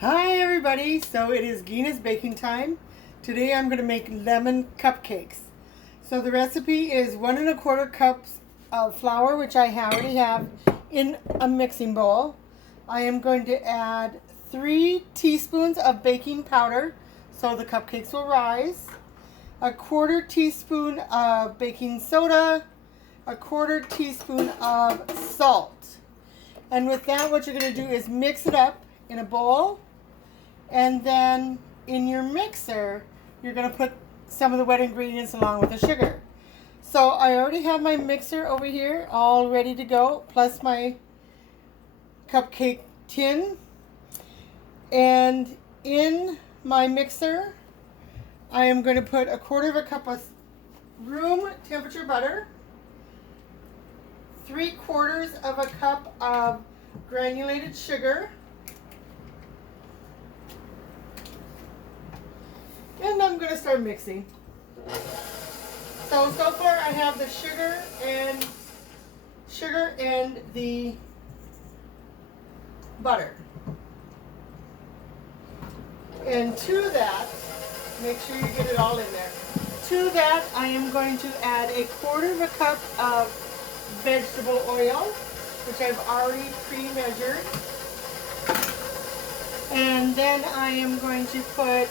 Hi everybody, so it is Gina's baking time. Today I'm going to make lemon cupcakes. So the recipe is 1 1/4 cups of flour, which I already have in a mixing bowl. I am going to add 3 teaspoons of baking powder so the cupcakes will rise, 1/4 teaspoon of baking soda, 1/4 teaspoon of salt. And with that, what you're going to do is mix it up in a bowl. And then in your mixer, you're going to put some of the wet ingredients along with the sugar. So I already have my mixer over here all ready to go, plus my cupcake tin. And in my mixer, I am going to put 1/4 cup of room temperature butter, 3/4 cup of granulated sugar, and I'm going to start mixing. So far I have the sugar and the butter. And to that, make sure you get it all in there. To that, I am going to add 1/4 cup of vegetable oil, which I've already pre-measured. And then I am going to put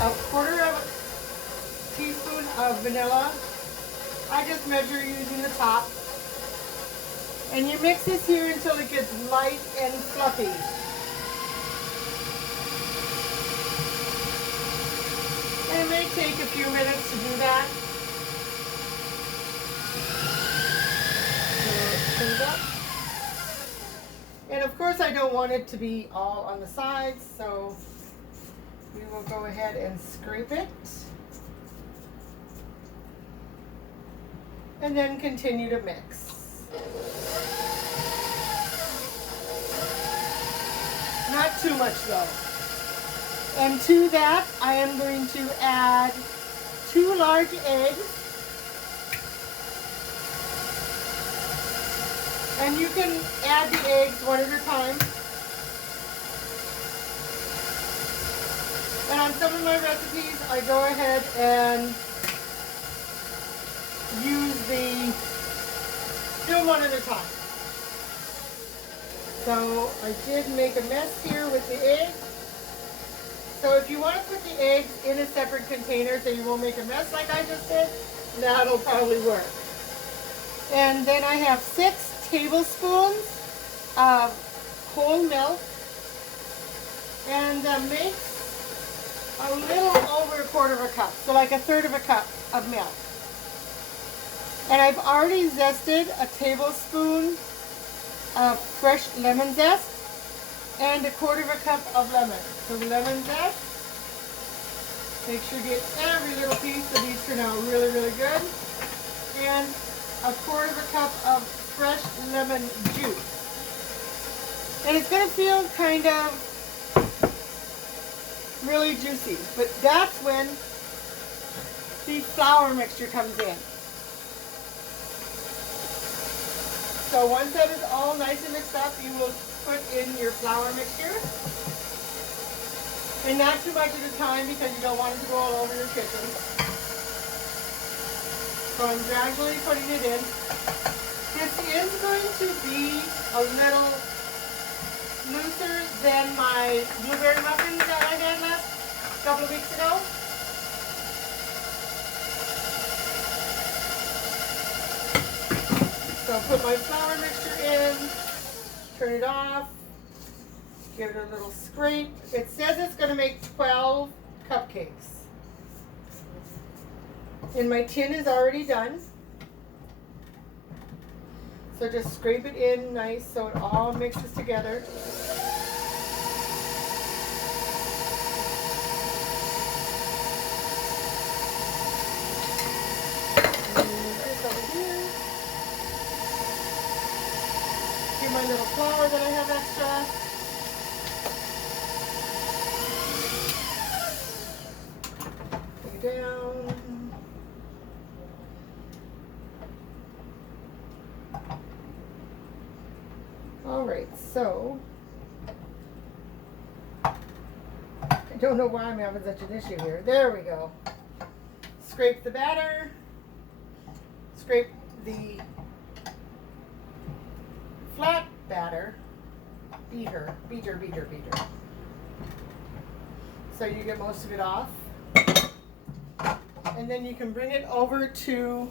1/4 teaspoon of vanilla. I just measure using the top. And you mix this here until it gets light and fluffy. And it may take a few minutes to do that. And of course I don't want it to be all on the sides, so we will go ahead and scrape it. And then continue to mix. Not too much though. And to that, I am going to add 2 large eggs. And you can add the eggs one at a time. And on some of my recipes, I go ahead and do them one at a time. So I did make a mess here with the eggs. So if you want to put the eggs in a separate container so you won't make a mess like I just did, that'll probably work. And then I have 6 tablespoons of whole milk, and mix a little over 1/4 cup, so like 1/3 cup of milk. And I've already zested a tablespoon of fresh lemon zest and 1/4 cup of lemon. So the lemon zest, make sure you get every little piece, so these turn out really, really good. And 1/4 cup of fresh lemon juice. And it's going to feel kind of really juicy, but that's when the flour mixture comes in. So once that is all nice and mixed up, you will put in your flour mixture. And not too much at a time because you don't want it to go all over your kitchen. So I'm gradually putting it in. This is going to be a little looser than my blueberry muffins that I did a couple of weeks ago. So put my flour mixture in, turn it off, give it a little scrape. It says it's going to make 12 cupcakes. And my tin is already done. So just scrape it in nice so it all mixes together. Here's my little flour that I have extra. Take it down. Alright, so I don't know why I'm having such an issue here. There we go. Scrape the batter. Scrape the flat batter. Beater. So you get most of it off. And then you can bring it over to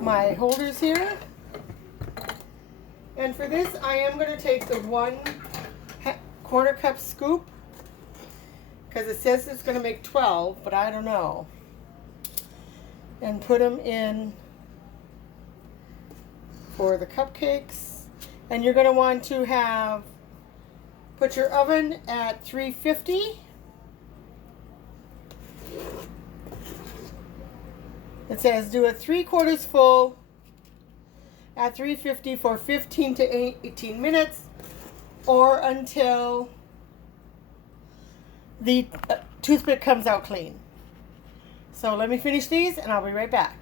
my holders here. And for this, I am going to take the 1/4 cup scoop, because it says it's going to make 12, but I don't know. And put them in for the cupcakes. And you're going to want to put your oven at 350. It says do it 3/4 full at 350 for 15 to 18 minutes, or until the toothpick comes out clean. So let me finish these and I'll be right back.